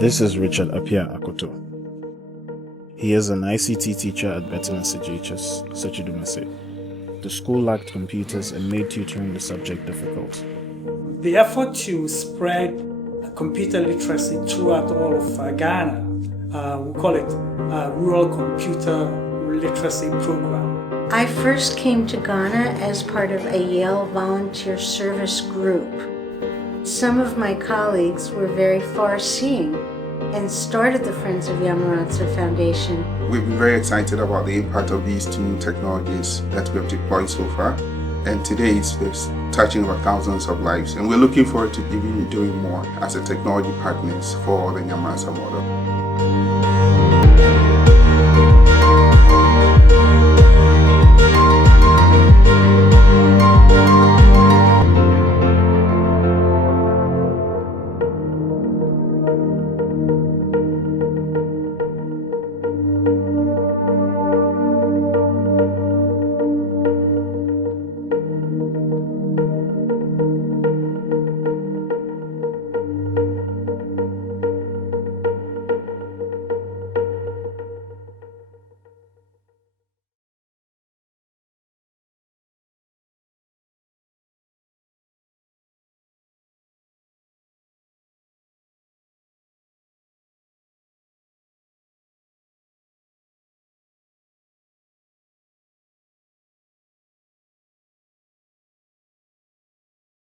This is Richard Apia Akoto. He is an ICT teacher at Veteran CGHS, Sekyedumase. The school lacked computers and made tutoring the subject difficult. The effort to spread computer literacy throughout all of Ghana, we call it Rural Computer Literacy Program. I first came to Ghana as part of a Yale volunteer service group. Some of my colleagues were very far-seeing and started the Friends of Yamoransa Foundation. We've been very excited about the impact of these two technologies that we have deployed so far. And today it's touching about thousands of lives. And we're looking forward to even doing more as a technology partners for the Yamoransa model.